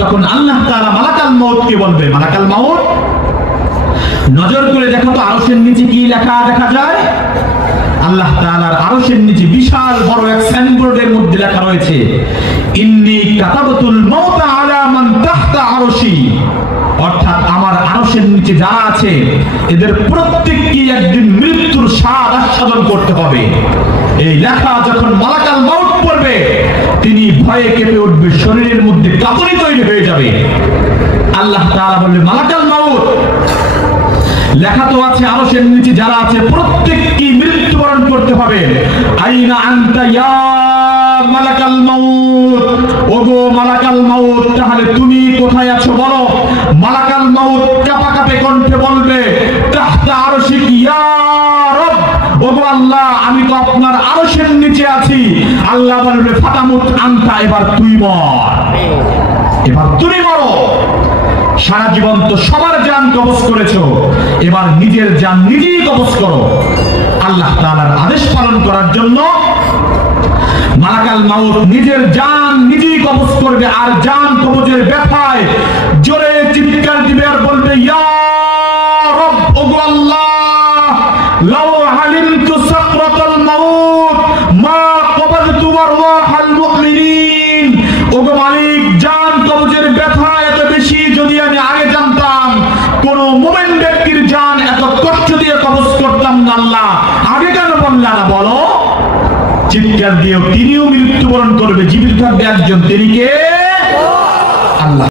তখন আল্লাহ তাআলা মালাকাল মাউতকে বলবে, মালাকাল মাউত নজর করে দেখো তো আরশের নিচে কি লেখা দেখা যায়। আল্লাহ তাআলার আরশের নিচে বিশাল বড় এক সাইনবোর্ডের মধ্যে লেখা রয়েছে, ইন্নী কাতাবতুল মাউতা আলা মান তাহতা আরশি, অর্থাৎ আমার আরশের নিচে যারা আছে এদের প্রত্যেককে একদিন মৃত্যুর স্বাদ আস্বাদন করতে হবে। এই লেখা যখন মালাকাল মাউত পড়বে তিনি ভয়ে কেঁপে উঠবে, শরীরের মধ্যে কাঁপুনি তৈরি হয়ে যাবে। আল্লাহ তাআলা বলবে, মালাকাল মাউত লেখা তো আছে আরশের নিচে যারা আছে প্রত্যেককে মৃত্যুবরণ করতে হবে। আইনা আনতা ইয়া মালাকাল মাউত, ওগো মালাকাল মাউত তাহলে তুমি কোথায় আছো বলো। মালাকাল মাউত কাঁপে কণ্ঠে বলবে, তাহতা আরশিক ইয়া রব, ওগো আল্লাহ আমি তো আপনার আরশের নিচে আছি। আল্লাহ বলবে, ফাতামুত আনতা, এবার তুই মর, এবার তুমি মরো। সারা জীবন তো সবার জান কবজ করেছো, এবার নিজের জান নিজেই কবজ করো। আল্লাহ তাআলার আদেশ পালন করার জন্য মালাকাল মাউত নিজের জান নিজেই কবজ করবে, আর জান কবজের ব্যথায় জোরে চিৎকার দিবে আর বলবে, ইয়া রব, ওগো আল্লাহ, লাউ আলিমতু সাকরাতাল মাউত মা কবালতু আরওয়াহাল মুমিনিন, ওগো মালিক জান কবজের ব্যথা এত বেশি যদি আমি আগে জানতাম কোন মুমিন ব্যক্তির জান এত কষ্ট দিয়ে কবজ করতাম না। আল্লাহ আগে কেন বললা না বলো। চিৎকার দিয়েও তিনিও মৃত্যুবরণ করবে, জীবিত থাকবে একজন, তিনি কে? আল্লাহ।